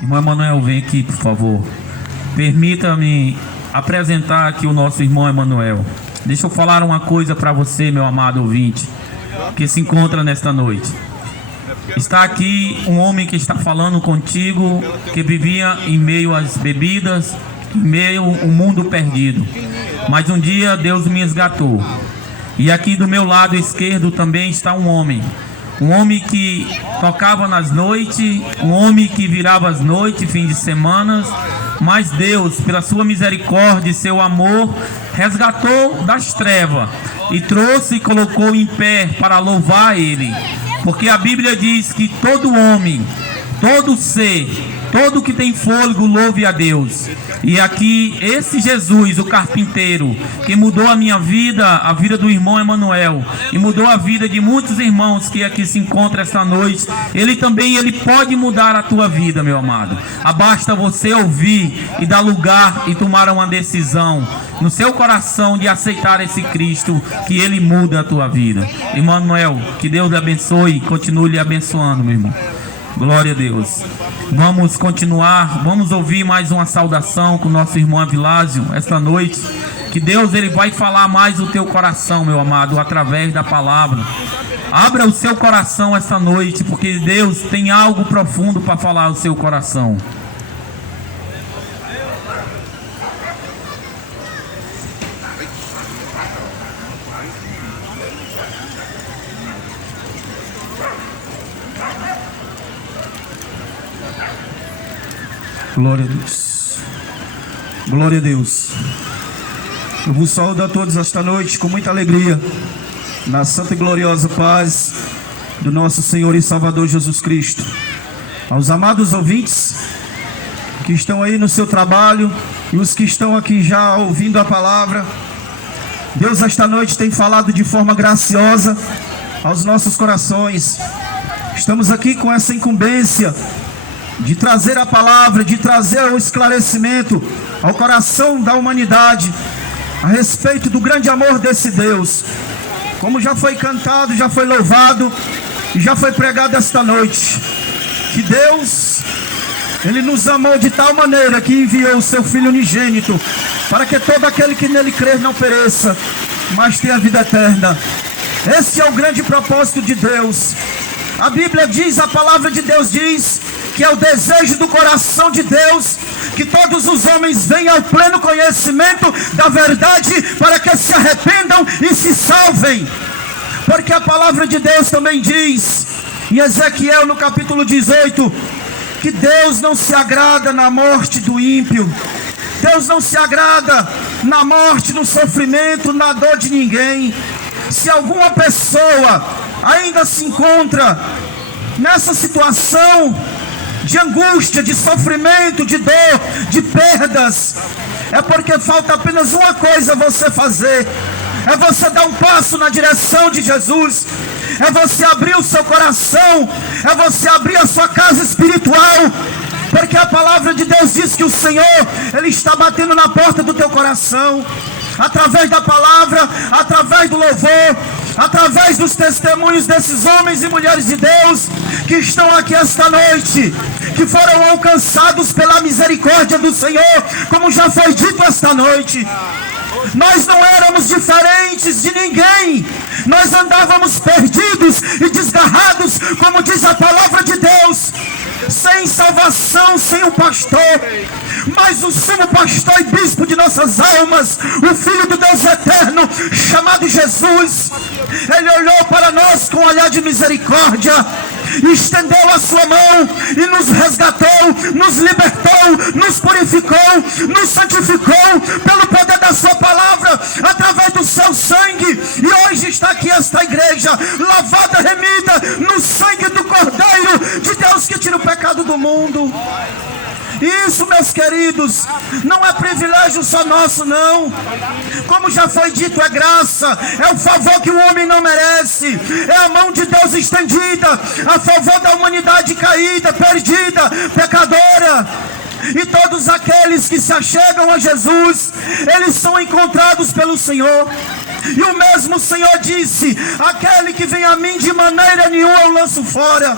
Irmão Emanuel, vem aqui, por favor. Permita-me apresentar aqui o nosso irmão Emanuel. Deixa eu falar uma coisa para você, meu amado ouvinte, que se encontra nesta noite. Está aqui um homem que está falando contigo, que vivia em meio às bebidas, em meio ao mundo perdido. Mas um dia Deus me resgatou. E aqui do meu lado esquerdo também está um homem que tocava nas noites, um homem que virava as noites, fim de semana, mas Deus, pela sua misericórdia e seu amor, resgatou das trevas e trouxe e colocou em pé para louvar Ele, porque a Bíblia diz que todo homem, todo ser, todo que tem fôlego, louve a Deus. E aqui, esse Jesus, o carpinteiro, que mudou a minha vida, a vida do irmão Emanuel, e mudou a vida de muitos irmãos que aqui se encontram esta noite, ele pode mudar a tua vida, meu amado. Basta você ouvir e dar lugar e tomar uma decisão no seu coração de aceitar esse Cristo, que ele muda a tua vida. Emanuel, que Deus lhe abençoe e continue lhe abençoando, meu irmão. Glória a Deus. Vamos continuar, vamos ouvir mais uma saudação com o nosso irmão Avilásio esta noite. Que Deus ele vai falar mais o teu coração, meu amado, através da palavra. Abra o seu coração esta noite, porque Deus tem algo profundo para falar ao seu coração. Glória a Deus. Glória a Deus. Eu vos saúdo a todos esta noite com muita alegria, na santa e gloriosa paz do nosso Senhor e Salvador Jesus Cristo. Aos amados ouvintes que estão aí no seu trabalho e os que estão aqui já ouvindo a palavra, Deus esta noite tem falado de forma graciosa aos nossos corações. Estamos aqui com essa incumbência de trazer a palavra, de trazer o esclarecimento ao coração da humanidade a respeito do grande amor desse Deus. Como já foi cantado, já foi louvado e já foi pregado esta noite, que Deus, Ele nos amou de tal maneira que enviou o seu Filho unigênito, para que todo aquele que nele crer não pereça, mas tenha vida eterna. Esse é o grande propósito de Deus. A Bíblia diz, a palavra de Deus diz, que é o desejo do coração de Deus, que todos os homens venham ao pleno conhecimento da verdade, para que se arrependam e se salvem. Porque a palavra de Deus também diz, em Ezequiel no capítulo 18, que Deus não se agrada na morte do ímpio. Deus não se agrada na morte, no sofrimento, na dor de ninguém. Se alguma pessoa ainda se encontra nessa situação de angústia, de sofrimento, de dor, de perdas, é porque falta apenas uma coisa você fazer: é você dar um passo na direção de Jesus, é você abrir o seu coração, é você abrir a sua casa espiritual, porque a palavra de Deus diz que o Senhor, Ele está batendo na porta do teu coração, através da palavra, através do louvor, através dos testemunhos desses homens e mulheres de Deus que estão aqui esta noite, que foram alcançados pela misericórdia do Senhor, como já foi dito esta noite. Nós não éramos diferentes de ninguém, nós andávamos perdidos e desgarrados, como diz a palavra de Deus, sem salvação, sem um pastor. Mas o sumo pastor e bispo de nossas almas, o Filho do Deus eterno, chamado Jesus, Ele olhou para nós com um olhar de misericórdia, estendeu a sua mão e nos resgatou, nos libertou, nos purificou, nos santificou pelo poder da sua palavra, através do seu sangue. E hoje está aqui esta igreja, lavada, remida no sangue do Cordeiro de Deus, que tira o pecado do mundo. Isso, meus queridos, não é privilégio só nosso, não. Como já foi dito, é graça, é o favor que o homem não merece, é a mão de Deus estendida a favor da humanidade caída, perdida, pecadora. E todos aqueles que se achegam a Jesus, eles são encontrados pelo Senhor. E o mesmo Senhor disse: aquele que vem a mim, de maneira nenhuma eu lanço fora.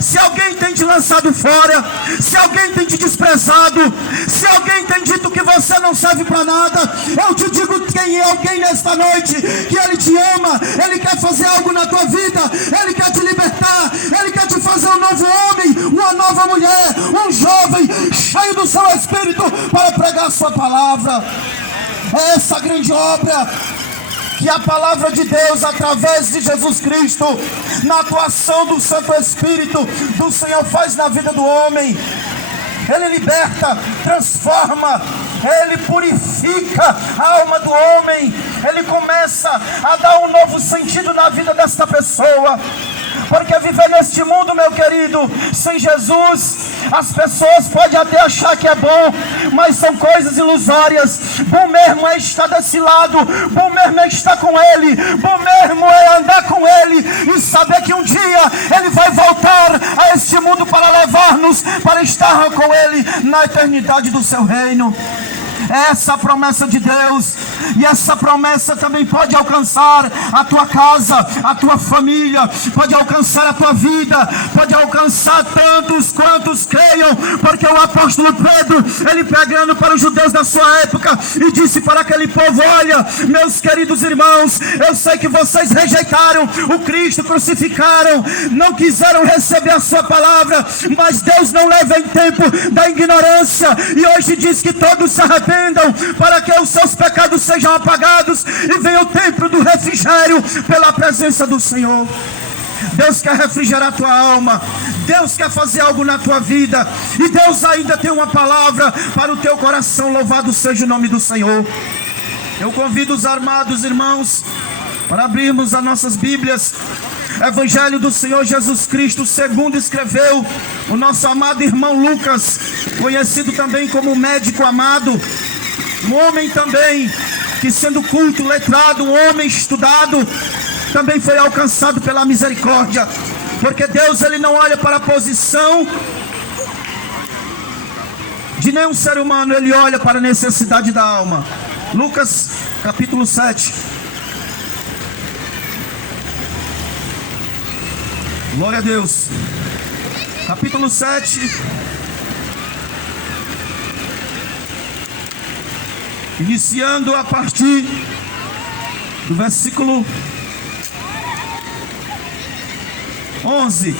Se alguém tem te lançado fora, se alguém tem te desprezado, se alguém tem dito que você não serve para nada, eu te digo quem é alguém nesta noite, que Ele te ama, Ele quer fazer algo na tua vida, Ele quer te libertar, Ele quer te fazer um novo homem, uma nova mulher, um jovem cheio do seu Espírito para pregar a sua palavra. É essa grande obra que a palavra de Deus, através de Jesus Cristo, na atuação do Santo Espírito do Senhor, faz na vida do homem. Ele liberta, transforma, Ele purifica a alma do homem. Ele começa a dar um novo sentido na vida desta pessoa. Porque viver neste mundo, meu querido, sem Jesus, as pessoas podem até achar que é bom, mas são coisas ilusórias. Bom mesmo é estar desse lado, bom mesmo é estar com Ele, bom mesmo é andar com Ele e saber que um dia Ele vai voltar a este mundo para levar-nos para estar com Ele na eternidade do seu reino. Essa promessa de Deus, e essa promessa também pode alcançar a tua casa, a tua família, pode alcançar a tua vida, pode alcançar tantos quantos creiam, porque o apóstolo Pedro, ele pregando para os judeus da sua época, e disse para aquele povo: olha, meus queridos irmãos, eu sei que vocês rejeitaram o Cristo, crucificaram, não quiseram receber a sua palavra, mas Deus não leva em tempo da ignorância, e hoje diz que todos se arrependam, para que os seus pecados sejam apagados e venha o tempo do refrigério pela presença do Senhor. Deus quer refrigerar a tua alma, Deus quer fazer algo na tua vida, e Deus ainda tem uma palavra para o teu coração. Louvado seja o nome do Senhor. Eu convido os amados irmãos para abrirmos as nossas Bíblias. Evangelho do Senhor Jesus Cristo, segundo escreveu o nosso amado irmão Lucas, conhecido também como médico amado, um homem também que, sendo culto, letrado, um homem estudado, também foi alcançado pela misericórdia, porque Deus, ele não olha para a posição de nenhum ser humano, ele olha para a necessidade da alma. Lucas capítulo 7. Glória a Deus. Capítulo 7. Iniciando a partir do versículo 11.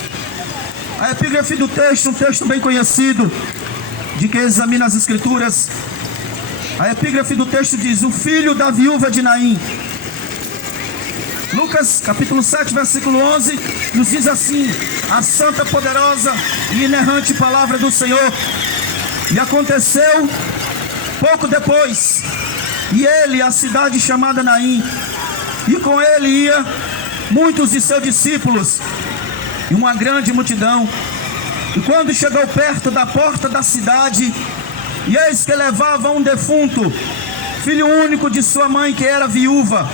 A epígrafe do texto, um texto bem conhecido de quem examina as escrituras. A epígrafe do texto diz: o filho da viúva de Naim. Lucas capítulo 7, versículo 11, nos diz assim: a santa, poderosa e inerrante palavra do Senhor. E aconteceu pouco depois, e ele, a cidade chamada Naim, e com ele ia muitos de seus discípulos, e uma grande multidão. E quando chegou perto da porta da cidade, e eis que levava um defunto, filho único de sua mãe, que era viúva,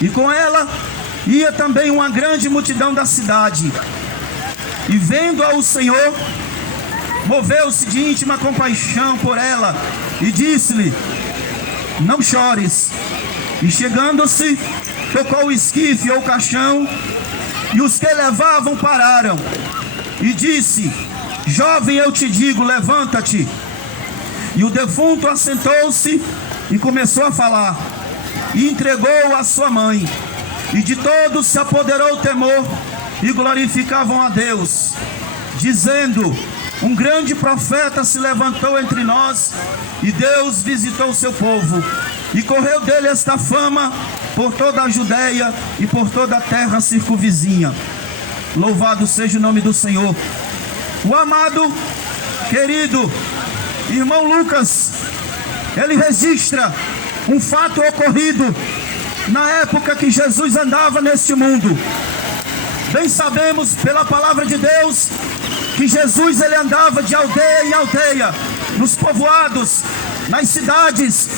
e com ela ia também uma grande multidão da cidade. E vendo-a o Senhor, moveu-se de íntima compaixão por ela, e disse-lhe: não chores. E chegando-se, tocou o esquife ou caixão, e os que levavam pararam, e disse: jovem, eu te digo, levanta-te. E o defunto assentou-se e começou a falar, e entregou a sua mãe. E de todos se apoderou o temor, e glorificavam a Deus, dizendo: um grande profeta se levantou entre nós, e Deus visitou o seu povo. E correu dele esta fama por toda a Judeia e por toda a terra circunvizinha. Louvado seja o nome do Senhor. O amado, querido irmão Lucas, ele registra um fato ocorrido na época que Jesus andava neste mundo. Bem sabemos pela palavra de Deus que Jesus, ele andava de aldeia em aldeia, nos povoados, nas cidades,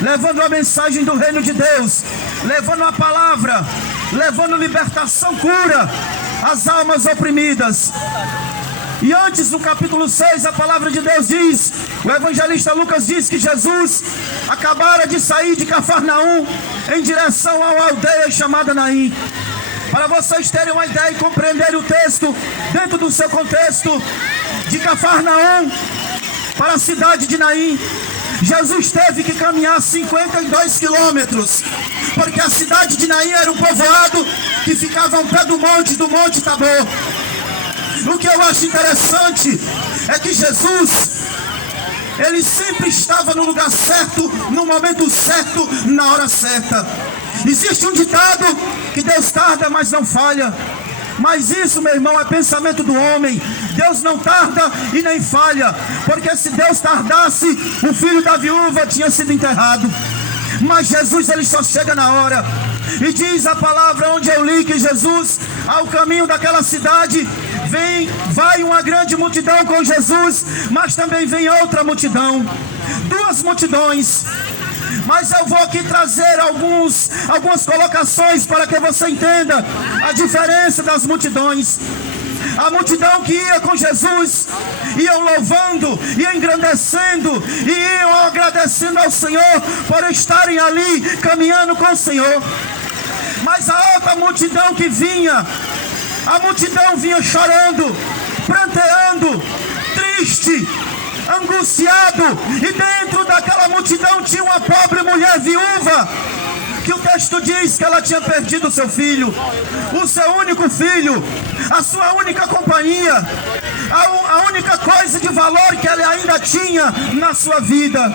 levando a mensagem do reino de Deus, levando a palavra, levando libertação, cura às almas oprimidas. E antes, no capítulo 6, a palavra de Deus diz, o evangelista Lucas diz que Jesus acabara de sair de Cafarnaum em direção a uma aldeia chamada Naim. Para vocês terem uma ideia e compreenderem o texto dentro do seu contexto, de Cafarnaum para a cidade de Naim, Jesus teve que caminhar 52 quilômetros, porque a cidade de Naim era um povoado que ficava ao pé do Monte Tabor. O que eu acho interessante é que Jesus, ele sempre estava no lugar certo, no momento certo, na hora certa. Existe um ditado que Deus tarda, mas não falha. Mas isso, meu irmão, é pensamento do homem. Deus não tarda e nem falha, porque se Deus tardasse, o filho da viúva tinha sido enterrado. Mas Jesus, ele só chega na hora. E diz a palavra onde eu li que Jesus, ao caminho daquela cidade, vai uma grande multidão com Jesus, mas também vem outra multidão, duas multidões. Mas eu vou aqui trazer algumas colocações para que você entenda a diferença das multidões. A multidão que ia com Jesus, iam louvando, iam engrandecendo, e iam agradecendo ao Senhor por estarem ali caminhando com o Senhor. Mas a outra multidão que vinha, a multidão vinha chorando, pranteando, triste, angustiado, e dentro daquela multidão tinha uma pobre mulher viúva, que o texto diz que ela tinha perdido o seu filho, o seu único filho, a sua única companhia, a única coisa de valor que ela ainda tinha na sua vida.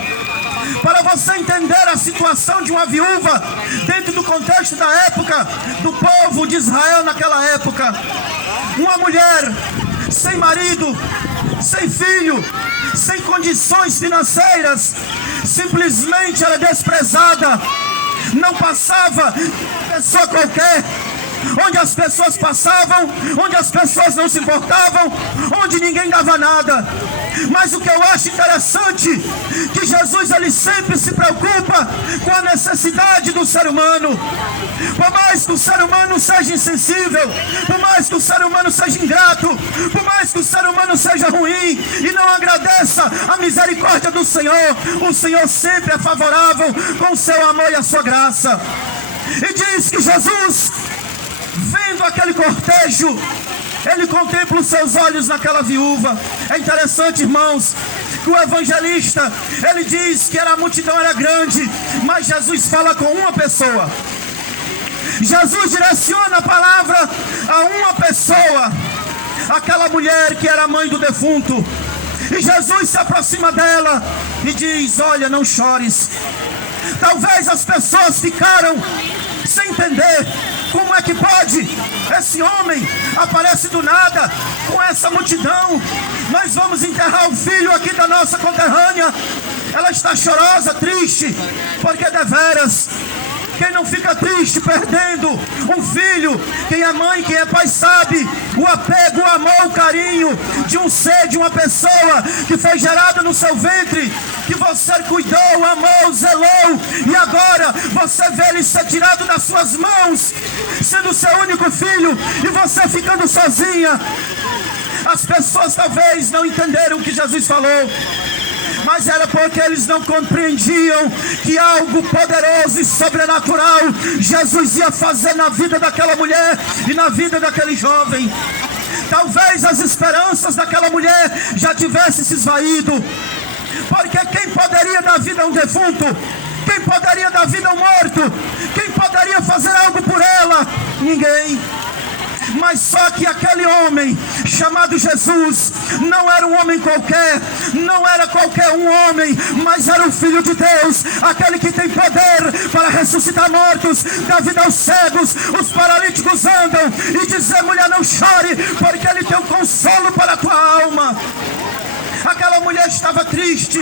Para você entender a situação de uma viúva dentro do contexto da época, do povo de Israel naquela época, uma mulher sem marido, sem filho, sem condições financeiras, simplesmente era desprezada. Não passava pessoa qualquer, onde as pessoas passavam, onde as pessoas não se importavam, onde ninguém dava nada. Mas o que eu acho interessante, que Jesus, ele sempre se preocupa com a necessidade do ser humano. Por mais que o ser humano seja insensível, por mais que o ser humano seja ingrato, por mais que o ser humano seja ruim e não agradeça a misericórdia do Senhor, o Senhor sempre é favorável com o seu amor e a sua graça. E diz que Jesus, vendo aquele cortejo, ele contempla os seus olhos naquela viúva. É interessante, irmãos, que o evangelista, ele diz que a multidão era grande, mas Jesus fala com uma pessoa. Jesus direciona a palavra a uma pessoa, aquela mulher que era a mãe do defunto. E Jesus se aproxima dela e diz: olha, não chores. Talvez as pessoas ficaram sem entender como é que pode. Esse homem aparece do nada com essa multidão. Nós vamos enterrar o filho aqui da nossa conterrânea. Ela está chorosa, triste, porque deveras, quem não fica triste perdendo um filho, quem é mãe, quem é pai sabe o apego, o amor, o carinho de um ser, de uma pessoa que foi gerada no seu ventre, que você cuidou, amou, zelou, e agora você vê ele ser tirado das suas mãos, sendo seu único filho, e você ficando sozinha. As pessoas talvez não entenderam o que Jesus falou, mas era porque eles não compreendiam que algo poderoso e sobrenatural Jesus ia fazer na vida daquela mulher e na vida daquele jovem. Talvez as esperanças daquela mulher já tivessem se esvaído, porque quem poderia dar vida a um defunto? Quem poderia dar vida a um morto? Quem poderia fazer algo por ela? Ninguém. Mas só que aquele homem chamado Jesus não era um homem qualquer, não era qualquer um homem, mas era o Filho de Deus, aquele que tem poder para ressuscitar mortos, dar vida aos cegos, os paralíticos andam, e dizer: mulher, não chore, porque ele tem um consolo para a tua alma. Aquela mulher estava triste,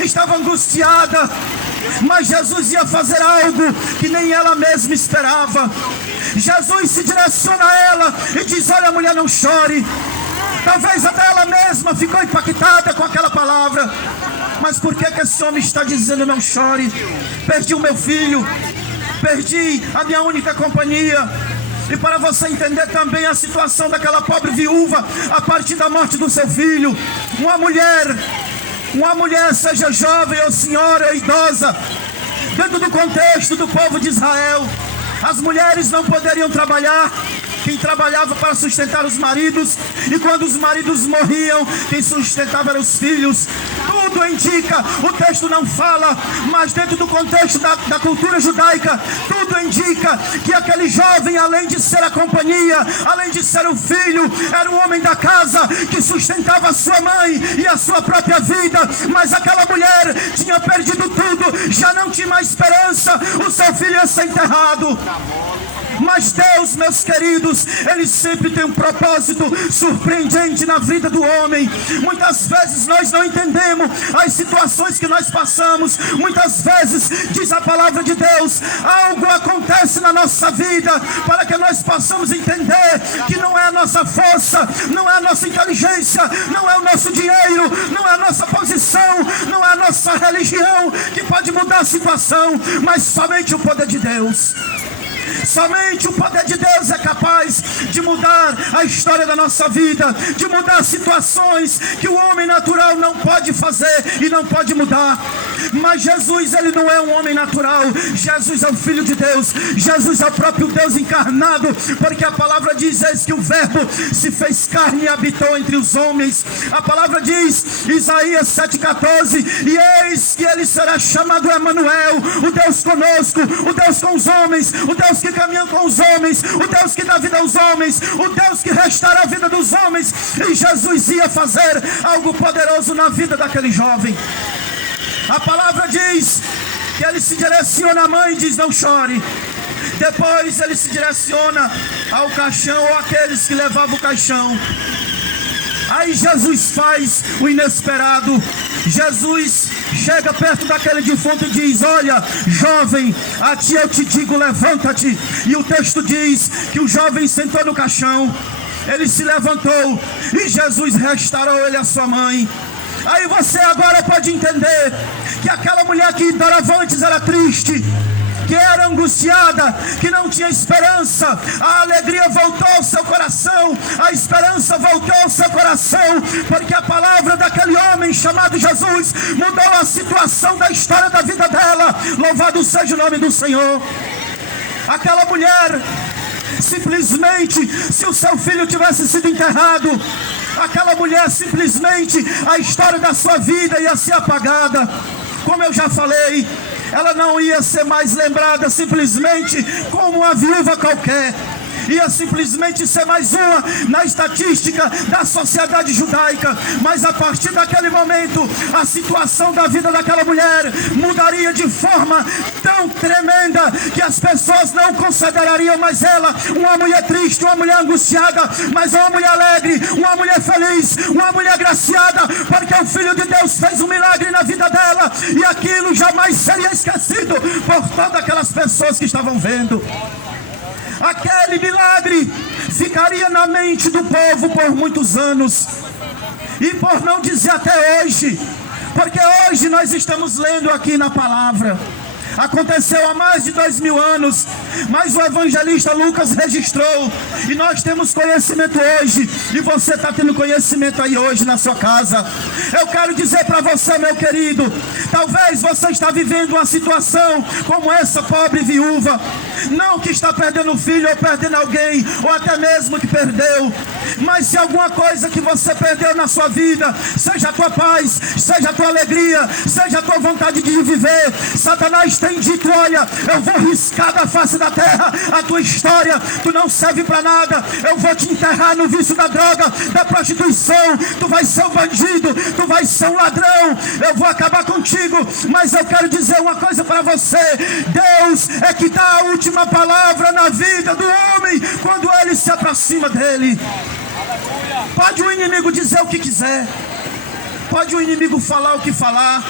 estava angustiada, mas Jesus ia fazer algo que nem ela mesma esperava. Jesus se direciona a ela e diz: olha, mulher, não chore. Talvez até ela mesma ficou impactada com aquela palavra. Mas por que esse homem está dizendo não chore? Perdi o meu filho, perdi a minha única companhia. E para você entender também a situação daquela pobre viúva a partir da morte do seu filho, uma mulher, seja jovem ou senhora ou idosa, dentro do contexto do povo de Israel, As mulheres não poderiam trabalhar. Quem trabalhava para sustentar os maridos, e quando os maridos morriam, quem sustentava eram os filhos. Tudo indica, o texto não fala, mas dentro do contexto da cultura judaica, tudo indica que aquele jovem, além de ser a companhia, além de ser o filho, era um homem da casa que sustentava a sua mãe e a sua própria vida. Mas aquela mulher tinha perdido tudo, já não tinha mais esperança, o seu filho ia ser enterrado. Mas Deus, meus queridos, Ele sempre tem um propósito surpreendente na vida do homem. Muitas vezes nós não entendemos as situações que nós passamos. Muitas vezes, diz a palavra de Deus, algo acontece na nossa vida para que nós possamos entender que não é a nossa força, não é a nossa inteligência, não é o nosso dinheiro, não é a nossa posição, não é a nossa religião que pode mudar a situação, mas somente o poder de Deus. Somente o poder de Deus é capaz de mudar a história da nossa vida, de mudar situações que o homem natural não pode fazer e não pode mudar. Mas Jesus, Ele não é um homem natural. Jesus é o Filho de Deus. Jesus é o próprio Deus encarnado, porque a palavra diz: eis que o Verbo se fez carne e habitou entre os homens. A palavra diz, Isaías 7,14, e eis que Ele será chamado Emanuel, o Deus conosco, o Deus com os homens, o Deus que caminha com os homens, o Deus que dá vida aos homens, o Deus que restaura a vida dos homens. E Jesus ia fazer algo poderoso na vida daquele jovem. A palavra diz que ele se direciona à mãe e diz: não chore. Depois ele se direciona ao caixão, ou àqueles que levavam o caixão. Aí Jesus faz o inesperado. Jesus chega perto daquele defunto e diz: olha, jovem, a ti eu te digo, levanta-te. E o texto diz que o jovem sentou no caixão, ele se levantou e Jesus restaurou ele a sua mãe. Aí você agora pode entender que aquela mulher que doravante era triste, que era angustiada, que não tinha esperança, a alegria voltou ao seu coração, a esperança voltou ao seu coração, porque a palavra daquele homem chamado Jesus mudou a situação da história da vida dela. Louvado seja o nome do Senhor. Aquela mulher, simplesmente, se o seu filho tivesse sido enterrado, aquela mulher simplesmente, a história da sua vida ia ser apagada. Como eu já falei, ela não ia ser mais lembrada simplesmente como uma viúva qualquer. Ia simplesmente ser mais uma na estatística da sociedade judaica. Mas a partir daquele momento, a situação da vida daquela mulher mudaria de forma tão tremenda que as pessoas não considerariam mais ela uma mulher triste, uma mulher angustiada, mas uma mulher alegre, uma mulher feliz, uma mulher agraciada, porque o Filho de Deus fez um milagre na vida dela, e aquilo jamais seria esquecido por todas aquelas pessoas que estavam vendo. Aquele milagre ficaria na mente do povo por muitos anos, e por não dizer até hoje, porque hoje nós estamos lendo aqui na palavra. Aconteceu há mais de 2000 anos, mas o evangelista Lucas registrou, e nós temos conhecimento hoje, e você está tendo conhecimento aí hoje na sua casa. Eu quero dizer para você, meu querido, talvez você está vivendo uma situação como essa pobre viúva, não que está perdendo um filho ou perdendo alguém, ou até mesmo que perdeu, mas se alguma coisa que você perdeu na sua vida, seja a tua paz, seja a tua alegria, seja a tua vontade de viver, Satanás tem dito: olha, eu vou riscar da face da terra a tua história, tu não serve para nada, eu vou te enterrar no vício da droga, da prostituição, tu vai ser um bandido, tu vai ser um ladrão, eu vou acabar contigo. Mas eu quero dizer uma coisa para você: Deus é que dá a última palavra na vida do homem quando ele se aproxima dele. Pode o inimigo dizer o que quiser, pode o inimigo falar o que falar.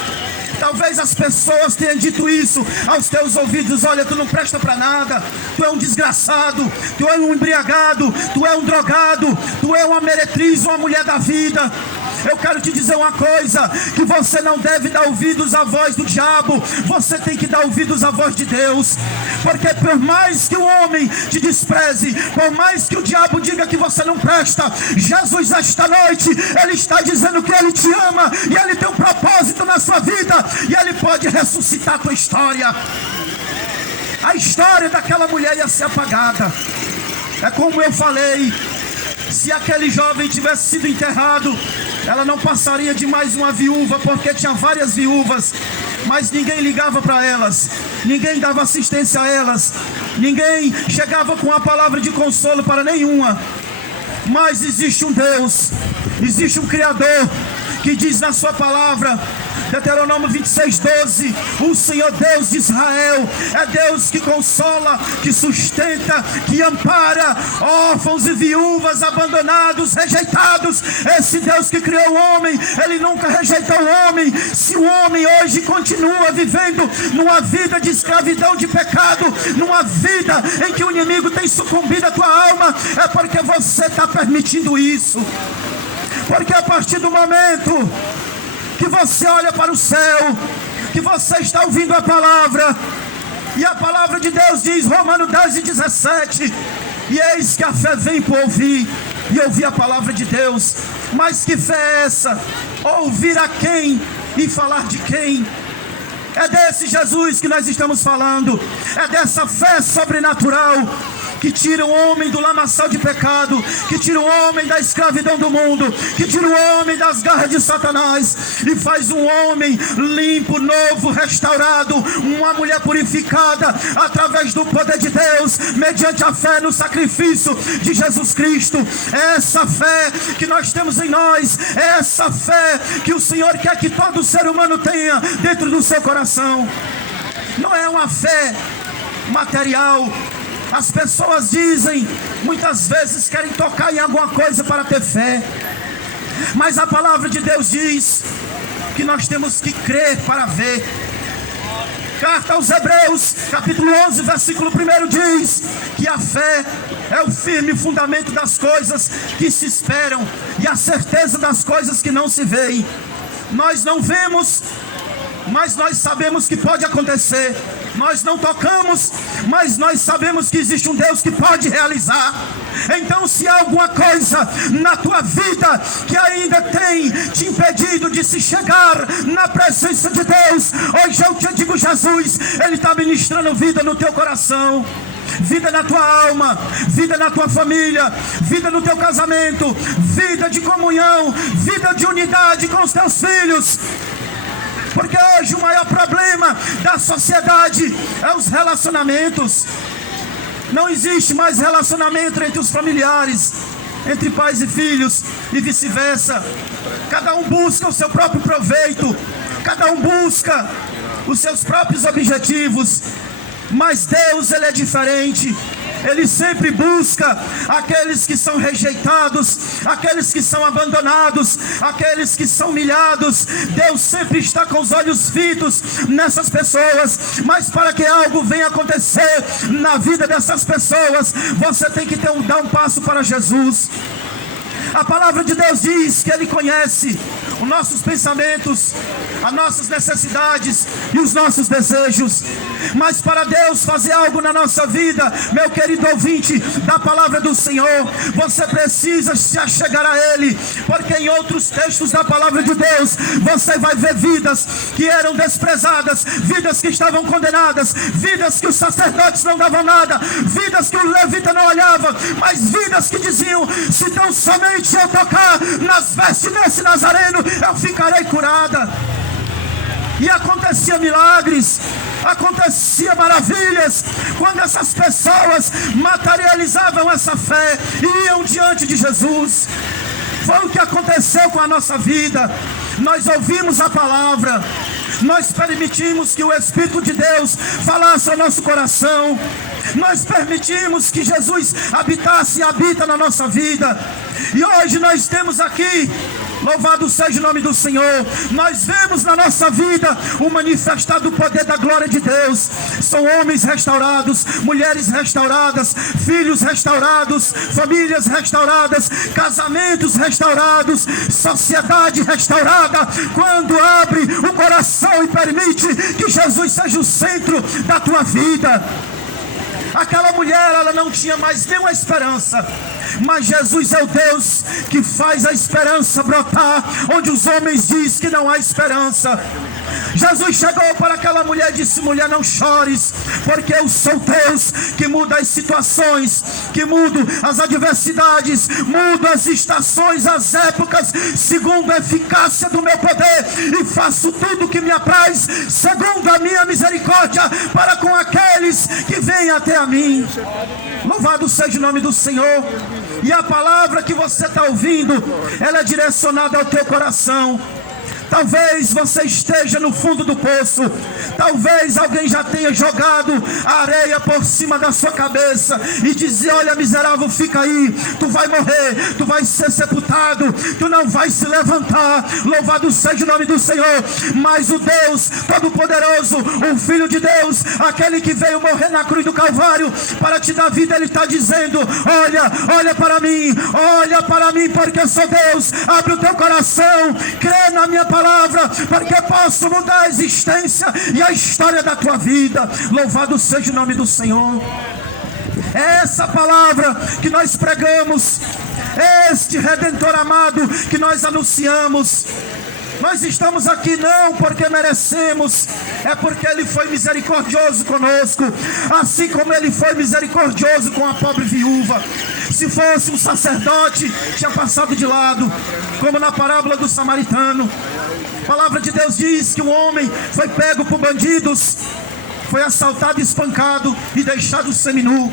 Talvez as pessoas tenham dito isso aos teus ouvidos: olha, tu não presta para nada, tu é um desgraçado, tu é um embriagado, tu é um drogado, tu é uma meretriz, uma mulher da vida. Eu quero te dizer uma coisa, que você não deve dar ouvidos à voz do diabo, você tem que dar ouvidos à voz de Deus. Porque por mais que o homem te despreze, por mais que o diabo diga que você não presta, Jesus esta noite, Ele está dizendo que Ele te ama, e Ele tem um propósito na sua vida e Ele pode ressuscitar a tua história. A história daquela mulher ia ser apagada. É como eu falei, se aquele jovem tivesse sido enterrado, ela não passaria de mais uma viúva, porque tinha várias viúvas, mas ninguém ligava para elas, ninguém dava assistência a elas, ninguém chegava com a palavra de consolo para nenhuma. Mas existe um Deus, existe um Criador, que diz na sua palavra, Deuteronômio 26:12, o Senhor Deus de Israel é Deus que consola, que sustenta, que ampara órfãos e viúvas, abandonados, rejeitados. Esse Deus que criou o homem, Ele nunca rejeitou o homem. Se o homem hoje continua vivendo numa vida de escravidão, de pecado, numa vida em que o inimigo tem sucumbido a tua alma, é porque você está permitindo isso. Porque a partir do momento que você olha para o céu, que você está ouvindo a palavra, e a palavra de Deus diz, Romanos 10:17, e eis que a fé vem por ouvir, e ouvir a palavra de Deus. Mas que fé é essa? Ouvir a quem e falar de quem? É desse Jesus que nós estamos falando, é dessa fé sobrenatural, que tira o homem do lamaçal de pecado, que tira o homem da escravidão do mundo, que tira o homem das garras de Satanás, e faz um homem limpo, novo, restaurado, uma mulher purificada, através do poder de Deus, mediante a fé no sacrifício de Jesus Cristo. É essa fé que nós temos em nós, é essa fé que o Senhor quer que todo ser humano tenha dentro do seu coração. Não é uma fé material. As pessoas dizem, muitas vezes querem tocar em alguma coisa para ter fé, mas a palavra de Deus diz que nós temos que crer para ver. Carta aos Hebreus, capítulo 11, versículo 1 diz que a fé é o firme fundamento das coisas que se esperam e a certeza das coisas que não se veem. Nós não vemos, mas nós sabemos que pode acontecer. Nós não tocamos, mas nós sabemos que existe um Deus que pode realizar. Então, se há alguma coisa na tua vida que ainda tem te impedido de se chegar na presença de Deus, hoje eu te digo, Jesus, Ele está ministrando vida no teu coração, vida na tua alma, vida na tua família, vida no teu casamento, vida de comunhão, vida de unidade com os teus filhos. Porque hoje o maior problema da sociedade é os relacionamentos. Não existe mais relacionamento entre os familiares, entre pais e filhos e vice-versa. Cada um busca o seu próprio proveito, cada um busca os seus próprios objetivos. Mas Deus, Ele é diferente. Ele sempre busca aqueles que são rejeitados, aqueles que são abandonados, aqueles que são humilhados. Deus sempre está com os olhos fitos nessas pessoas. Mas para que algo venha acontecer na vida dessas pessoas, você tem que dar um passo para Jesus. A palavra de Deus diz que Ele conhece os nossos pensamentos, as nossas necessidades e os nossos desejos. Mas para Deus fazer algo na nossa vida, meu querido ouvinte da palavra do Senhor, você precisa se achegar a Ele. Porque em outros textos da palavra de Deus, você vai ver vidas que eram desprezadas, vidas que estavam condenadas, vidas que os sacerdotes não davam nada, vidas que o levita não olhava, mas vidas que diziam, se tão somente eu tocar nas vestes desse Nazareno, eu ficarei curada. E acontecia milagres, acontecia maravilhas, quando essas pessoas materializavam essa fé e iam diante de Jesus. Foi o que aconteceu com a nossa vida. Nós ouvimos a palavra, nós permitimos que o Espírito de Deus falasse ao nosso coração, nós permitimos que Jesus habitasse e habita na nossa vida. E hoje nós temos aqui, louvado seja o nome do Senhor, nós vemos na nossa vida o manifestar do poder da glória de Deus. São homens restaurados, mulheres restauradas, filhos restaurados, famílias restauradas, casamentos restaurados, sociedade restaurada, quando abre o coração e permite que Jesus seja o centro da tua vida. Aquela mulher, ela não tinha mais nenhuma esperança, mas Jesus é o Deus que faz a esperança brotar onde os homens dizem que não há esperança. Jesus chegou para aquela mulher e disse: mulher, não chores, porque eu sou Deus que muda as situações, que mudo as adversidades, mudo as estações, as épocas, segundo a eficácia do meu poder, e faço tudo o que me apraz, segundo a minha misericórdia, para com aqueles que vêm até a mim. Louvado seja o nome do Senhor. E a palavra que você está ouvindo, ela é direcionada ao teu coração. Talvez você esteja no fundo do poço. Talvez alguém já tenha jogado a areia por cima da sua cabeça e dizer: olha, miserável, fica aí, tu vai morrer, tu vai ser sepultado, tu não vai se levantar. Louvado seja o nome do Senhor. Mas o Deus Todo-Poderoso, o Filho de Deus, aquele que veio morrer na cruz do Calvário para te dar vida, Ele está dizendo: olha para mim, porque eu sou Deus. Abre o teu coração, crê na minha palavra, porque posso mudar a existência e a história da tua vida. Louvado seja o nome do Senhor. É essa palavra que nós pregamos, este Redentor amado que nós anunciamos. Nós estamos aqui não porque merecemos, é porque Ele foi misericordioso conosco, assim como Ele foi misericordioso com a pobre viúva. Se fosse um sacerdote, tinha passado de lado, como na parábola do samaritano. A palavra de Deus diz que um homem foi pego por bandidos, foi assaltado, espancado e deixado seminu.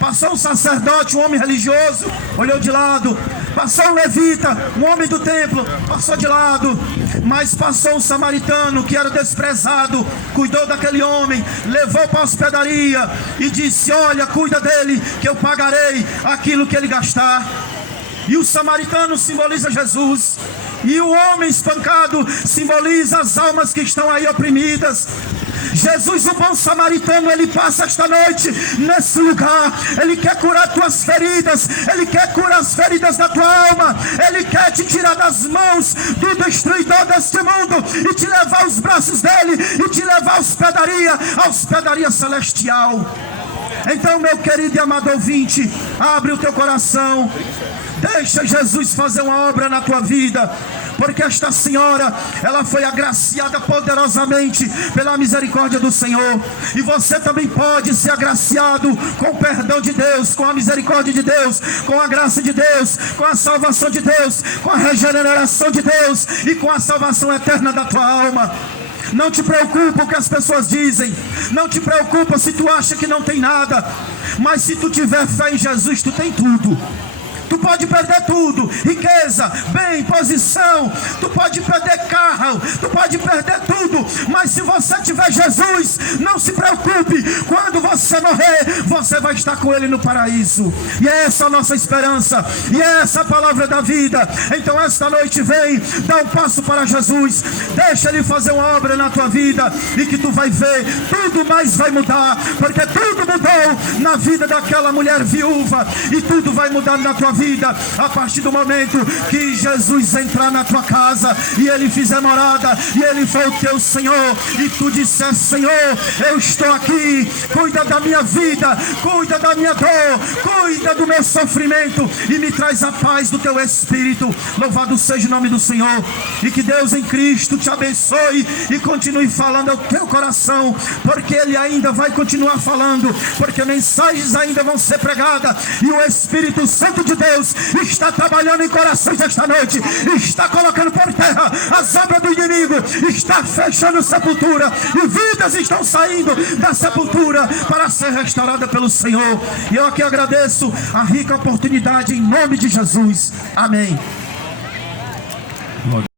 Passou um sacerdote, um homem religioso, olhou de lado. Passou um levita, um homem do templo, passou de lado. Mas passou um samaritano que era desprezado, cuidou daquele homem, levou para a hospedaria e disse: olha, cuida dele, que eu pagarei aquilo que ele gastar. E o samaritano simboliza Jesus, e o homem espancado simboliza as almas que estão aí oprimidas. Jesus, o bom samaritano, Ele passa esta noite nesse lugar. Ele quer curar tuas feridas, Ele quer curar as feridas da tua alma. Ele quer te tirar das mãos do destruidor deste mundo e te levar aos braços dele e te levar à hospedaria celestial. Então, meu querido e amado ouvinte, abre o teu coração, deixa Jesus fazer uma obra na tua vida, porque esta senhora, ela foi agraciada poderosamente pela misericórdia do Senhor, e você também pode ser agraciado com o perdão de Deus, com a misericórdia de Deus, com a graça de Deus, com a salvação de Deus, com a regeneração de Deus e com a salvação eterna da tua alma. Não te preocupa o que as pessoas dizem, não te preocupa se tu acha que não tem nada, mas se tu tiver fé em Jesus, tu tem tudo. Tu pode perder tudo, riqueza, bem, posição, tu pode perder carro, tu pode perder tudo, mas se você tiver Jesus, não se preocupe, quando você morrer, você vai estar com Ele no paraíso. E é essa a nossa esperança, e é essa a palavra da vida. Então esta noite vem, dá um passo para Jesus, deixa Ele fazer uma obra na tua vida, e que tu vai ver, tudo mais vai mudar, porque tudo mudou na vida daquela mulher viúva, e tudo vai mudar na tua vida a partir do momento que Jesus entrar na tua casa e Ele fizer morada e Ele for o teu Senhor, e tu disser: Senhor, eu estou aqui, cuida da minha vida, cuida da minha dor, cuida do meu sofrimento e me traz a paz do teu Espírito. Louvado seja o nome do Senhor, e que Deus em Cristo te abençoe e continue falando ao teu coração, porque Ele ainda vai continuar falando, porque mensagens ainda vão ser pregadas, e o Espírito Santo de Deus está trabalhando em corações esta noite, está colocando por terra as obras do inimigo, está fechando sepultura, e vidas estão saindo da sepultura para ser restaurada pelo Senhor. E eu aqui agradeço a rica oportunidade em nome de Jesus. Amém.